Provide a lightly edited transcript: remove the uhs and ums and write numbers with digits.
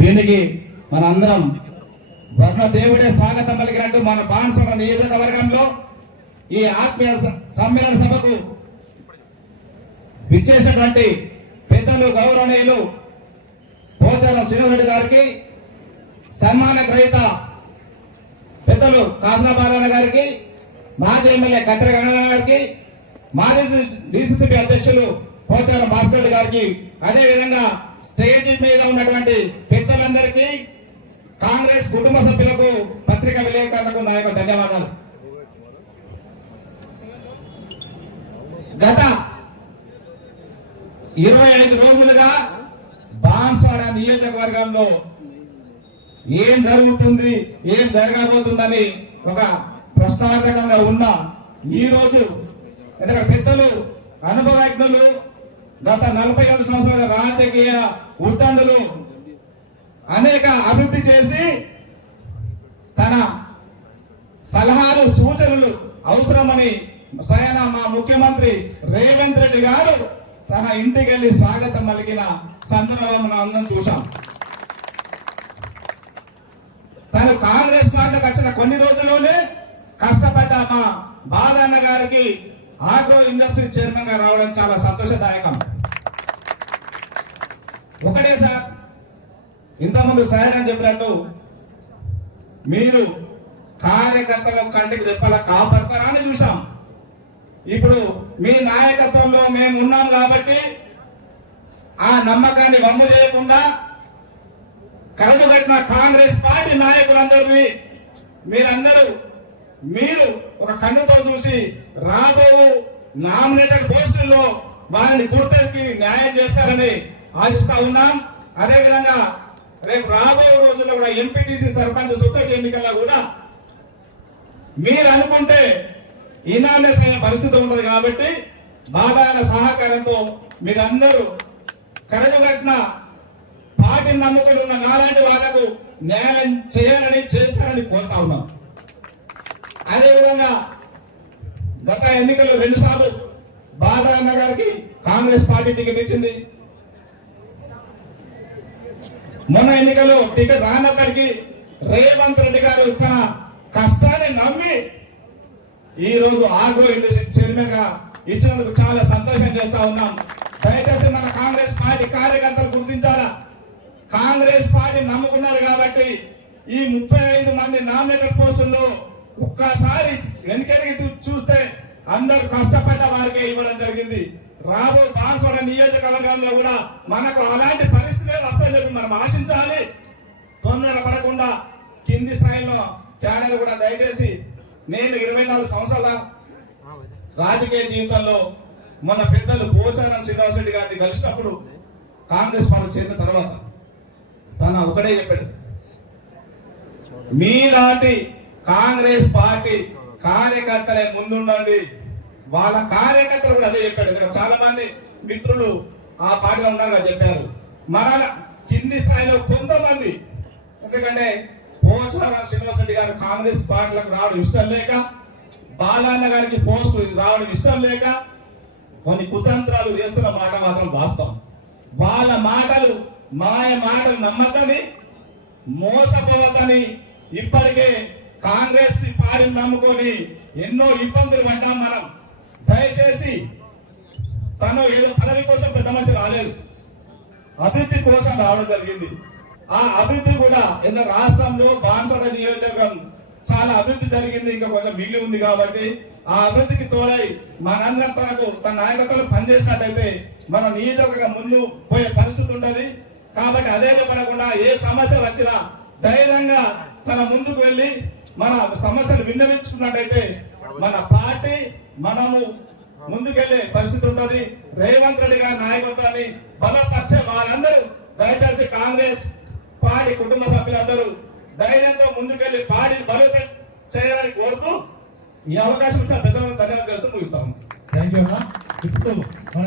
దీనికి మనందరం వర్ణదేవుడే స్వాగతం పలికినట్టు మన బాన్సర నియోజకవర్గంలో ఈ ఆత్మీయ సమ్మేళన సభకు విచ్చేసినటువంటి పెద్దలు గౌరవనీయులు పోచారం శ్రీనివాసరెడ్డి గారికి, సన్మాన గ్రహీత పెద్దలు కాసన బాలన్న గారికి, మాజీ ఎమ్మెల్యే కత్తిర గంగన్న గారికి, మాజీ డిసిసిబి అధ్యక్షులు పోచారం భాస్కర్ రెడ్డి గారికి, అదేవిధంగా స్టేజ్ మీద ఉన్నటువంటి పెద్దలందరికీ, కాంగ్రెస్ కుటుంబ సభ్యులకు, పత్రికా విలేకరులకు నా యొక్క ధన్యవాదాలు. గత 25 రోజులుగా బాన్స్వాడ నియోజకవర్గంలో ఏం జరుగుతుంది, ఏం జరగబోతుందని ఒక ప్రశ్నార్థకంగా ఉన్న ఈ రోజు పెద్దలు, అనుభవజ్ఞులు, గత 47 సంవత్సరాల రాజకీయ ఉద్దండులు అనేక అభివృద్ధి చేసి తన సలహాలు సూచనలు అవసరమని స్వయాన మా ముఖ్యమంత్రి రేవంత్ రెడ్డి గారు తన ఇంటికి వెళ్లి స్వాగతం పలికిన సందర్భం మనం అందరం చూసాం. తను కాంగ్రెస్ పార్టీకి వచ్చిన కొన్ని రోజుల్లోనే కష్టపడ్డ మా బాలన్న గారికి ఆగ్రో ఇండస్ట్రీ చైర్మన్ గా రావడం చాలా సంతోషదాయకం. ఒకటే సార్, ఇంతకుముందు సార్ అని చెప్పినట్టు మీరు కార్యకర్తల కంటికి రెప్పలా కాపాడతారా అని చూసాం. ఇప్పుడు మీ నాయకత్వంలో మేము ఉన్నాం కాబట్టి ఆ నమ్మకాన్ని వమ్ము చేయకుండా కరడు కట్టిన కాంగ్రెస్ పార్టీ నాయకులందరినీ మీరు ఒక కన్నుతో చూసి రాబో నామినేటెడ్ పోస్టుల్లో వారిని గుర్తించి న్యాయం చేస్తారని ఆశిస్తా ఉన్నాం. అదేవిధంగా రేపు రాబోయే రోజుల్లో కూడా ఎంపీటీసీ సర్పంచ్ సొసైటీ ఎన్నికల్లో కూడా మీరు అనుకుంటే ఇనామినేస్ అయ్యే పరిస్థితి ఉంటుంది కాబట్టి బాగా సహకారంతో మీరందరూ కరెక్ట్ కట్టిన పార్టీని నమ్ముకుని ఉన్న నాలాంటి వాళ్లకు న్యాయం చేయాలని చేస్తారని కోరుతా ఉన్నాం. అదేవిధంగా గత ఎన్నికల్లో 2 సార్లు బాలన్న గారికి కాంగ్రెస్ పార్టీ టికెట్ ఇచ్చింది. మొన్న ఎన్నికల్లో టికెట్ రానప్పటికీ రేవంత్ రెడ్డి గారు తన కష్టాన్ని నమ్మి ఈ రోజు ఆగ్రో ఇండస్ట్రీ చైర్మన్ గా ఇచ్చినందుకు చాలా సంతోషం చేస్తా ఉన్నాం. దయచేసి మన కాంగ్రెస్ పార్టీ కార్యకర్తలు గుర్తించాలా. కాంగ్రెస్ పార్టీ నమ్ముకున్నారు కాబట్టి ఈ 35 మంది నామినేటెడ్ పోస్టుల్లో ఒక్కసారి వెనుకరికి చూస్తే అందరూ కష్టపడ్డ వారికే ఇవ్వడం జరిగింది. రాబో బాన్స్వాడ నియోజకవర్గంలో కూడా మనకు అలాంటి పరిస్థితులు వస్తాయని చెప్పి మనం ఆశించాలి. తొందర పడకుండా కింది స్థాయిలో క్యాడర్ కూడా దయచేసి నేను 24 సంవత్సరాల రాజకీయ జీవితంలో మన పెద్దలు పోచారం శ్రీనివాసరెడ్డి గారిని కలిసినప్పుడు కాంగ్రెస్ పార్టీ చేరిన తర్వాత తన ఒకటే చెప్పాడు, మీలాంటి కాంగ్రెస్ పార్టీ కార్యకర్తలే ముందుండండి. వాళ్ళ కార్యకర్తలు కూడా అదే చెప్పాడు. చాలా మంది మిత్రులు ఆ పార్టీలో ఉన్నారని చెప్పారు. మరల కింది స్థాయిలో కొంతమంది, ఎందుకంటే పోచారం శ్రీనివాసరెడ్డి గారు కాంగ్రెస్ పార్టీలకు రావడం ఇష్టం లేక, బాలన్న గారికి పోస్టు రావడం ఇష్టం లేక కొన్ని కుతంత్రాలు చేస్తున్న మాట మాత్రం వాస్తవం. వాళ్ళ మాటలు మాయ మాటలు నమ్మద్దని, మోసపోవద్దని ఇప్పటికే కాంగ్రెస్ పార్టీని నమ్ముకొని ఎన్నో ఇబ్బందులు పడ్డాం మనం. దయచేసి తను ఏదో పదవి కోసం పెద్ద మనిషి రాలేదు, అభివృద్ధి కోసం రావడం జరిగింది. ఆ అభివృద్ధి కూడా రాష్ట్రంలో బాన్స్వాడ నియోజకవర్గం చాలా అభివృద్ధి జరిగింది, ఇంకా కొంచెం మిగిలి ఉంది కాబట్టి ఆ అభివృద్ధికి తోడై మనందరం తన నాయకత్వంలో పనిచేసినట్టయితే మన నియోజకవర్గం ముందు పోయే పరిస్థితి ఉంటది. కాబట్టి అదే పడకుండా ఏ సమస్యలు వచ్చినా ధైర్యంగా తన ముందుకు వెళ్లి మన సమస్యలు విన్నవించుకున్నట్టయితే మన పార్టీ మనము ముందుకెళ్లే పరిస్థితి ఉంటది. రేవంత్ రెడ్డి గారి నాయకత్వాన్ని బలపరిచే వాళ్ళందరూ దయచేసి కాంగ్రెస్ పార్టీ కుటుంబ సభ్యులందరూ ధైర్యంతో ముందుకెళ్లి పార్టీని బలోపేతం చేయాలని కోరుతూ ఈ అవకాశం ఇచ్చిన పెద్దలకు ధన్యవాదాలు చేస్తూ ముగిస్తాము. థ్యాంక్ యూ అన్న. ఇప్పుడు మన